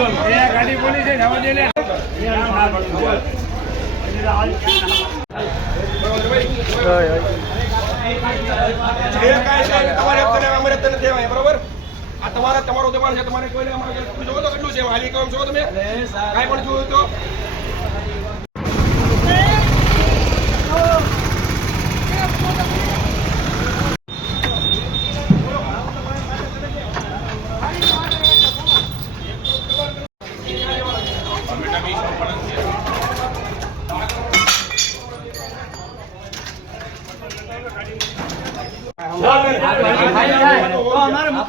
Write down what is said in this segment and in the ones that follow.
ગાડી કાંઈ તમારે અમારે તને દેવાય આ તમારા, તમારો દબાણ છે, તમારે કોઈને અમારે જોવો તો કેટલું છે હાલી કામ છો તમે? કાંઈ પણ જોયું તો તમારી શરૂઆત ખોટી ના કરો વિશ્વ કરવાનું છે બુદ્ધેશભાઈ છે માનતા નથી કહેજો તમે, બરોબર બાકી તમે આવા વડીલ છે ને આવી રીતે કામગીરી લોકો નો એમ નહીં રોડ ઉપર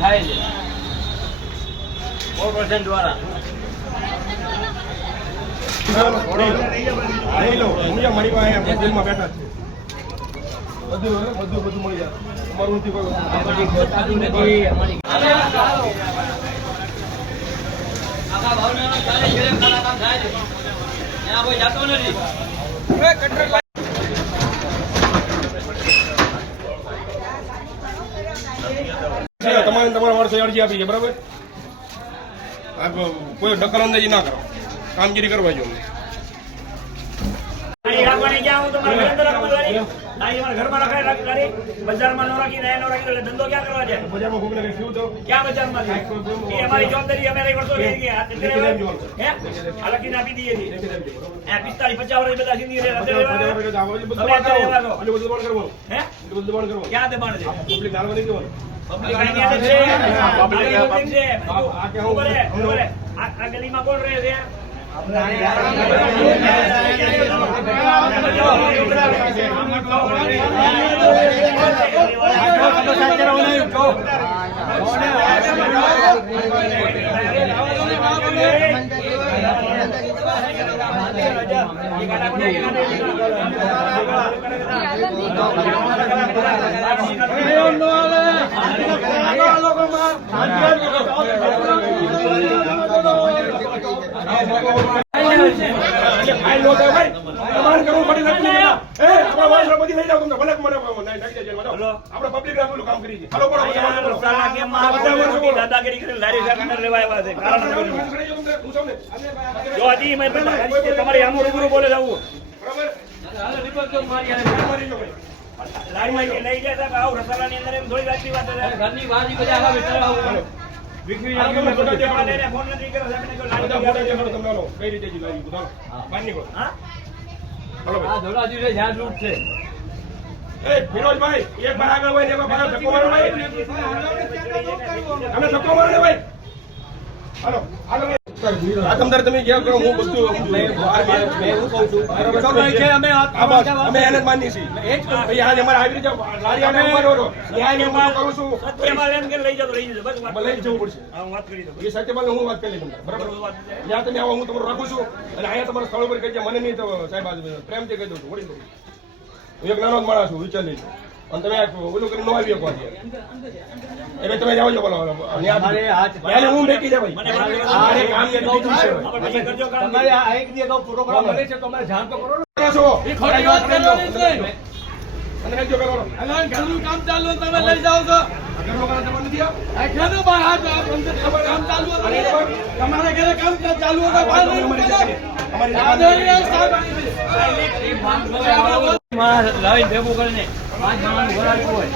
થાય છે. કોર્પોરેશન દ્વારા. બધું બધું બધું મળી જાય. તમારું નથી કોઈ સાચું નથી અમારી આખા ભાવનગરના ચારે છેડે કામ થાય છે. ત્યાં કોઈ જાતો નથી. છે, તમારે માણસો અરજી આપી છે બરાબર? કોઈ દખલ અંદાજી ના કરો. કામગીરી કરવા જો અહીં રાખવાની ગયા હું તમારા ઘરે અંદર રાખવા ગાડી? અહીં અમારા ઘરમાં રખાય રાખ ગાડી. બજારમાં ન રાખી, અહીંયા ન રાખી, એટલે ધંધો ક્યાં કરવા જાય બજારમાં કોકને લાગે શું તો ક્યાં બજારમાં એ અમારી જવાબદારી અમે રહી વર્ષો રહી ગયા. હે? લખીને આપી દઈએ છીએ. આ પિસ્તાળીસ, પચાસ વર્ષ બધા જિંદગી રહે. હે? ક્યાં દબાણ છે? પબ્લિક હાલવા નહીં દેવાનું પબ્લિક આ ગલીમાં કોણ રહે છે? એટલે દાદાગીરી કરીને લારી સાહેબ લેવા આવ્યા છે કારણ વગરનું. હું સૌને. જો હજી તમારી આમ રૂબરૂ બોલે જવું બરાબર? મારી લારીમાં કે લઈ જાય સાહેબ આવું રસાલાની અંદર એમ થોડી વાત છે ઘરની બહાર નીકળી ફોટો ફોન નથી ફોટા. કઈ રીતે જી. બહાર નીકળો. હા આ જ્યાં લૂંટ છે એ, ફિરોજભાઈ, એક બાર આગળ હોય ને એમાં પાછો ધક્કો મારો ભાઈ. તમે ધક્કો મારો ને ભાઈ. હાલો, આગળ આ તમે જ્યાં કરો હું વસ્તુ બહાર આ બસ, અમે એને જ છીએ. ભાઈ આજે અમારે આવી રીતે લારી આગળ ઊભા રહો. ન્યાય ને હું કરું છું. સત્યમાં એમ કે લઈ જાઓ લઈ જજો બસ વાત લઈ જવું પડશે. હા, વાત કરી દઉં. એ સત્યપાલ હું વાત કરી લઈ બરાબર? જ્યાં તમે આવો હું તમારું રાખું છું. અને અહીંયા તમારા સ્થળ ઉપર કહી મને નહીં તો સાહેબ પ્રેમથી કહી દઉં છું. હું એક નાનો જ માણસ છું વિચાર લેજો અને તમે ઓલું કરીને નો આવી શકો એટલે તમે જાઓ છો બોલો હું બેઠી કરો. કામ તમારે આ એક દી અગાઉ પ્રોગ્રામ મળે છે તો અમારે જાણ તો કરો ને. કરો ખોટી વાત કરવાની છે. અને કહેજો કે ઘરનું કામ ચાલુ તમે લઈ જાઓ છો ઘરનો કામ તમારે ઘરે કામ ચાલુ હોય તો બહાર નહીં અમારી નીકળો. જાતે. અમારી દાદા, એ સાહેબ. માણસ લાવીને ભેગું કરીને પાંચ જણાનું ઘર આવ્યું હોય.